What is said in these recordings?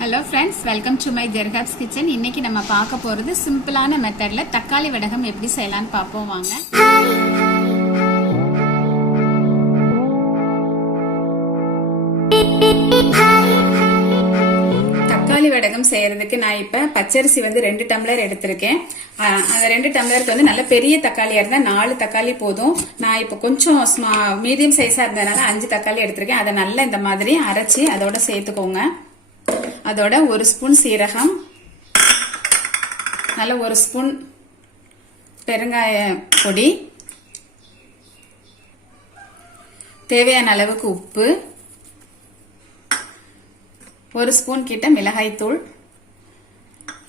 Hello friends, welcome to my Jerhab's kitchen. இன்னைக்கு நம்ம பார்க்க போறது சிம்பிளான மெத்தட்ல தக்காளி வடகம் எப்படி செய்யலாம்னு பாப்போம் வாங்க. தக்காளி வடகம் செய்யறதுக்கு நான் இப்ப பச்சரிசி 2 டம்ளர் எடுத்திருக்கேன். அந்த 2 டம்ளருக்கு நல்ல பெரிய தக்காளியா இருந்தா 4 தக்காளி போதும். நான் இப்ப கொஞ்சம் மீடியம் சைஸா இருந்ததுனால 5 தக்காளி எடுத்திருக்கேன். அதை நல்லா இந்த மாதிரி அரைச்சி அதோட சேர்த்துக்கோங்க. அதோட 1 ஸ்பூன் சீரகம், நல்ல 1 ஸ்பூன் பெருங்காய பொடி, தேவையான அளவுக்கு உப்பு, 1 ஸ்பூன் கிட்ட மிளகாய் தூள்.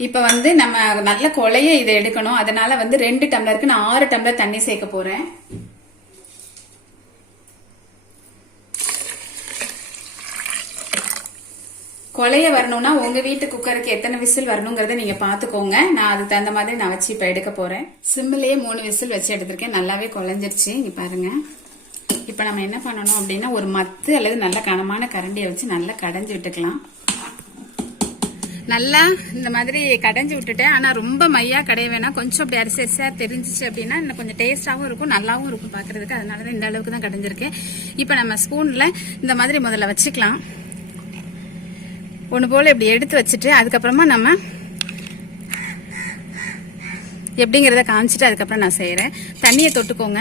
இப்ப நம்ம நல்ல கொலைய இதை எடுக்கணும். அதனால 2 டம்ளருக்கு நான் 6 டம்ளர் தண்ணி சேர்க்க போறேன். கொலைய வரணும்னா உங்க வீட்டு குக்கருக்கு எத்தனை விசில் வரணுங்கிறத நீங்க பாத்துக்கோங்க. நான் அதுக்கு தகுந்த மாதிரி நான் வச்சு இப்ப எடுக்க போறேன். சிம்மிலேயே 3 விசில் வச்சு எடுத்திருக்கேன். நல்லாவே குழஞ்சிருச்சு. இங்க பாருங்க. இப்ப நம்ம என்ன பண்ணணும் அப்படின்னா ஒரு மத்து அல்லது நல்ல கனமான கரண்டியை வச்சு நல்லா கடைஞ்சு விட்டுக்கலாம். நல்லா இந்த மாதிரி கடைஞ்சு விட்டுட்டேன். ஆனா ரொம்ப மையா கடைய வேணாம். கொஞ்சம் அப்படி அரிசியா தெரிஞ்சிச்சு அப்படின்னா இன்னும் கொஞ்சம் டேஸ்டாவும் இருக்கும், நல்லாவும் இருக்கும் பாக்குறதுக்கு. அதனாலதான் இந்த அளவுக்கு தான் கடைஞ்சிருக்கேன். இப்ப நம்ம ஸ்பூன்ல இந்த மாதிரி முதல்ல வச்சுக்கலாம். ஒன்று போல் இப்படி எடுத்து வச்சுட்டு அதுக்கப்புறமா நம்ம எப்படிங்கிறத காமிச்சிட்டு அதுக்கப்புறம் நான் செய்கிறேன். தண்ணியை தொட்டுக்கோங்க.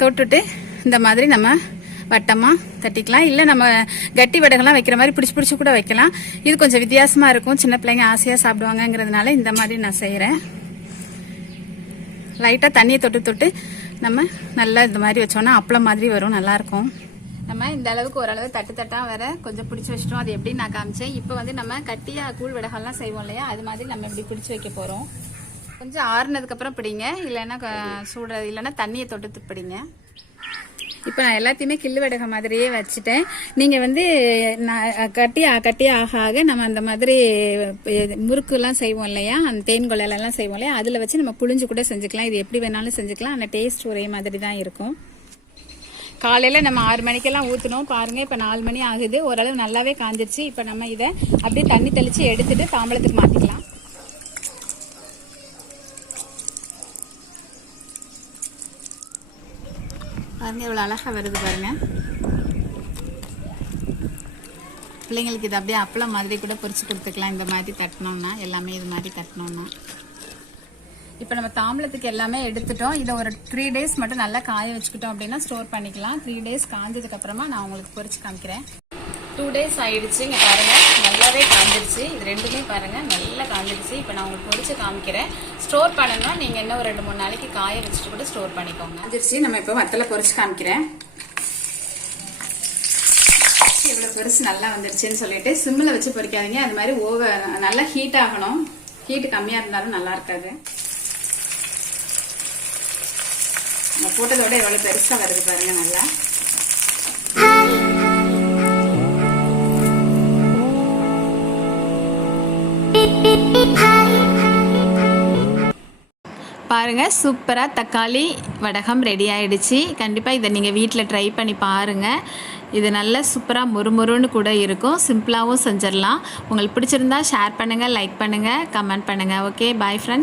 தொட்டுட்டு இந்த மாதிரி நம்ம வட்டமாக தட்டிக்கலாம். இல்லை நம்ம கட்டி வடகெல்லாம் வைக்கிற மாதிரி பிடிச்சி கூட வைக்கலாம். இது கொஞ்சம் வித்தியாசமாக இருக்கும். சின்ன பிள்ளைங்க ஆசையாக சாப்பிடுவாங்கங்கிறதுனால இந்த மாதிரி நான் செய்கிறேன். லைட்டாக தண்ணியை தொட்டு நம்ம நல்லா இந்த மாதிரி வச்சோன்னா அப்பளம் மாதிரி வரும், நல்லாயிருக்கும். நம்ம இந்த அளவுக்கு ஓரளவு தட்டா வர கொஞ்சம் பிடிச்சி வச்சிட்டோம். அது எப்படி நான் காமிச்சேன். இப்போ நம்ம கட்டியா கூழ் வடகம்லாம் செய்வோம் இல்லையா, அது மாதிரி நம்ம இப்படி பிடிச்சி வைக்க போறோம். கொஞ்சம் ஆறுனதுக்கு அப்புறம் பிடிங்க, இல்லைன்னா இல்லைன்னா தண்ணியை தொட்டு பிடிங்க. இப்போ நான் எல்லாத்தையுமே கிள்ளு வடகம் மாதிரியே வச்சுட்டேன். நீங்க கட்டி ஆக நம்ம அந்த மாதிரி முறுக்கு எல்லாம் செய்வோம் இல்லையா, அந்த தேன் கொலையெல்லாம் செய்வோம் இல்லையா, அதுல வச்சு நம்ம புளிஞ்சு கூட செஞ்சுக்கலாம். இது எப்படி வேணாலும் செஞ்சுக்கலாம். அந்த டேஸ்ட் ஒரே மாதிரி தான் இருக்கும். காலையில நம்ம 6 மணிக்கெல்லாம் ஊற்றணும். பாருங்க இப்போ 4 மணி ஆகுது. ஓரளவு நல்லாவே காஞ்சிருச்சு. இப்போ நம்ம இதை அப்படியே தண்ணி தெளிச்சு எடுத்துட்டு தாம்பளத்துக்கு மாத்திக்கலாம். பாருங்க இவ்வளவு அழகா வருது பாருங்க. பிள்ளைங்களுக்கு இது அப்படியே அப்பளம் மாதிரி கூட பொரிச்சு கொடுத்துக்கலாம். இந்த மாதிரி தட்டினோம்னா, எல்லாமே இது மாதிரி தட்டினோம்னா. இப்போ நம்ம தாம்பளத்துக்கு எல்லாமே எடுத்துட்டோம். இதை ஒரு 3 டேஸ் மட்டும் நல்லா காய வச்சுக்கிட்டோம் அப்படின்னா ஸ்டோர் பண்ணிக்கலாம். 3 டேஸ் காஞ்சதுக்கு அப்புறமா நான் உங்களுக்கு பொரிச்சு காமிக்கிறேன். 2 டேஸ் ஆயிடுச்சு. இங்க பாருங்க நல்லாவே காஞ்சிருச்சு. இது ரெண்டுமே பாருங்க நல்லா காஞ்சிருச்சு. இப்போ நான் உங்களுக்கு பொரிச்சு காமிக்கிறேன். ஸ்டோர் பண்ணணும்னா நீங்க என்ன ஒரு 2-3 நாளைக்கு காய வச்சுட்டு கூட ஸ்டோர் பண்ணிக்கோங்க. காஞ்சிருச்சு. நம்ம இப்போ வத்தல பொரிச்சு காமிக்கிறேன். இவ்வளவு பெருசு நல்லா வந்துருச்சுன்னு சொல்லிட்டு சிம்மில் வச்சு பொரிக்காதீங்க. அது மாதிரி நல்லா ஹீட் ஆகணும். ஹீட் கம்மியா இருந்தாலும் நல்லா இருக்காது. போட்டதோட எவ்வளவு பெருசா வருது பாருங்க. நல்லா பாருங்க சூப்பரா தக்காளி வடகம் ரெடி ஆயிடுச்சு. கண்டிப்பா இதை நீங்க வீட்டில் ட்ரை பண்ணி பாருங்க. இது நல்ல சூப்பராக முறுமுறுன்னு கூட இருக்கும். சிம்பிளாகவும் செஞ்சிடலாம். உங்களுக்கு பிடிச்சிருந்தா ஷேர் பண்ணுங்க, லைக் பண்ணுங்க, கமெண்ட் பண்ணுங்க. Okay, bye friends.